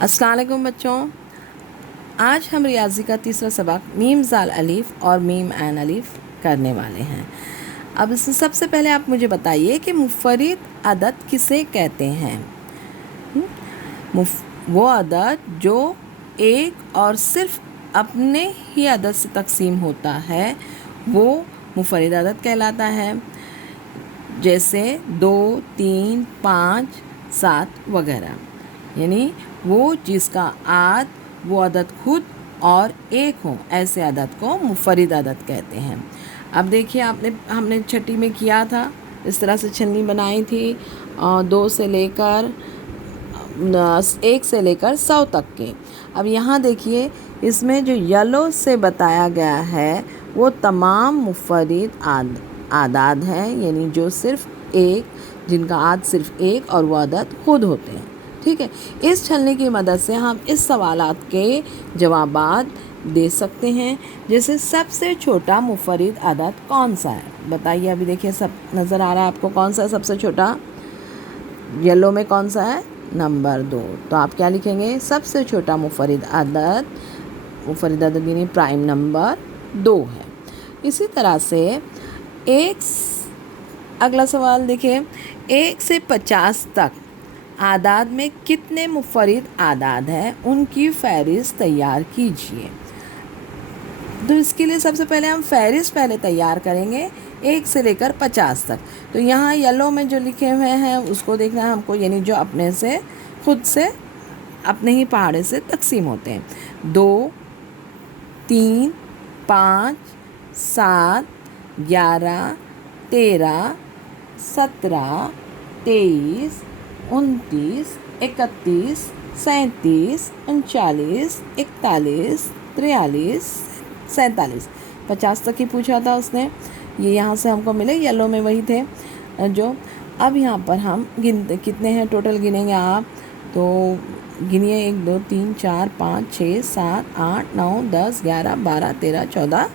अस्सलाम वालेकुम बच्चों, आज हम रियाजी का तीसरा सबक मीम ज़ाल अलीफ़ और मीम ऐन अलीफ़ करने वाले हैं। अब इससे सबसे पहले आप मुझे बताइए कि मुफ़रद अदद किसे कहते हैं। वो अदद जो एक और सिर्फ अपने ही अदद से तकसीम होता है वो मुफ़रद अदद कहलाता है, जैसे 2, 3, 5, 7 वगैरह। यानी वो जिसका आद वो अदद खुद और एक हो, ऐसे अदद को मुफ़रद अदद कहते हैं। अब देखिए हमने छठी में किया था, इस तरह से छन्नी बनाई थी और 2 से लेकर 1 से लेकर 100 तक के। अब यहाँ देखिए इसमें जो येलो से बताया गया है वो तमाम मुफ़रद आदाद हैं, यानी जो सिर्फ एक, जिनका आद सिर्फ एक और वो अदद खुद होते हैं। ठीक है, इस छलनी की मदद से हम इस सवालात के जवाबात दे सकते हैं, जैसे सबसे छोटा मुफ़रद अदद कौन सा है। बताइए, अभी देखिए सब नज़र आ रहा है आपको, कौन सा है सबसे छोटा। येलो में कौन सा है? नंबर 2। तो आप क्या लिखेंगे? सबसे छोटा मुफ़रद अदद यानी प्राइम नंबर 2 है। इसी तरह से अगला सवाल देखिए, 1 से 50 तक आदाद में कितने मुफ़रद आदाद हैं, उनकी फ़हरिस्त तैयार कीजिए। तो इसके लिए सबसे पहले हम फ़हरिस्त तैयार करेंगे 1 से लेकर 50 तक। तो यहाँ येलो में जो लिखे हुए हैं उसको देखना है हमको, यानी जो खुद से अपने ही पहाड़े से तकसीम होते हैं। 2, 3, 5, 7, 11, 13, 17, 23, 29, 31, 37, 39, 41, 43, 47, 50 तक ही पूछा था उसने। ये यहाँ से हमको मिले, येलो में वही थे जो। अब यहाँ पर हम गिनते कितने हैं, टोटल गिनेंगे आप तो गिनिए 1, 2, 3, 4, 5, 6, 7, 8, 9, 10, 11, 12, 13, 14,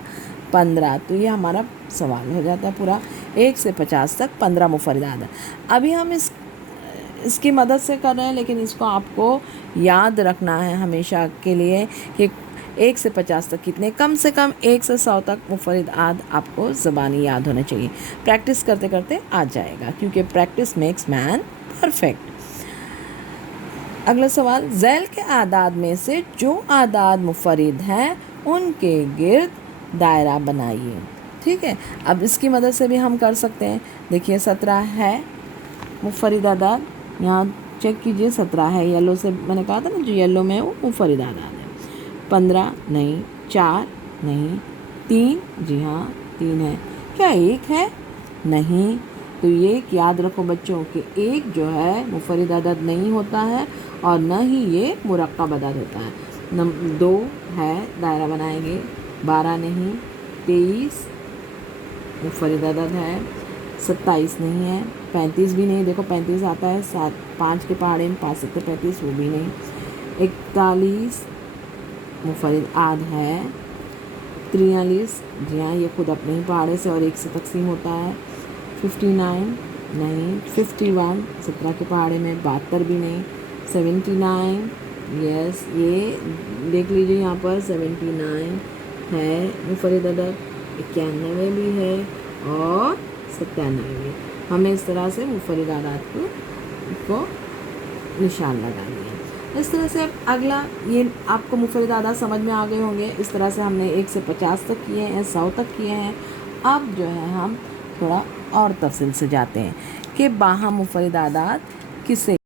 15। तो ये हमारा सवाल हो जाता है पूरा। 1 से 50 तक 15 मुफ़रद आदद। अभी हम इसकी मदद से कर रहे हैं, लेकिन इसको आपको याद रखना है हमेशा के लिए कि 1 से 50 तक कितने, कम से कम 1 से 100 तक मुफ़रद आदद आपको ज़बानी याद होने चाहिए। प्रैक्टिस करते करते आ जाएगा, क्योंकि प्रैक्टिस मेक्स मैन परफेक्ट। अगला सवाल, ज़ैल के आदाद में से जो आदाद मुफ़रद हैं उनके गिर्द दायरा बनाइए। ठीक है, अब इसकी मदद से भी हम कर सकते हैं। देखिए 17 है मुफ़रद आदाद, यहाँ चेक कीजिए 17 है। येलो से मैंने कहा था ना, जो येलो में है वो मुफ़रद आदाद है। 15 नहीं, 4 नहीं, 3 जी हाँ 3 है। क्या 1 है? नहीं। तो ये याद रखो बच्चों कि 1 जो है मुफ़रद आदद नहीं होता है और न ही ये मुरक्कब आदद होता है। 2 है, दायरा बनाएंगे। 12 नहीं, 23 मुफ़रद आदद है। 27 नहीं है, 35 भी नहीं, देखो 35 आता है 5 के पहाड़े में, 5 7 35, वो भी नहीं। 41 मुफ़रद आद है। 43 जी हाँ, ये खुद अपने ही पहाड़े से और 1 से तकसीम होता है। 59 नहीं। 51 17 के पहाड़े में, 72 भी नहीं। 79 यस, ये देख लीजिए यहाँ पर 79 है मुफ़रद अदद। 91 भी है और 97। हमें इस तरह से मुफ़रद आदाद को निशान लगानी है। इस तरह से अगला, ये आपको मुफ़रद आदाद समझ में आ गए होंगे। इस तरह से हमने 1 से 50 तक किए हैं, 100 तक किए हैं। अब जो है हम थोड़ा और तफसील से जाते हैं कि बाहम मुफ़रद आदाद किसे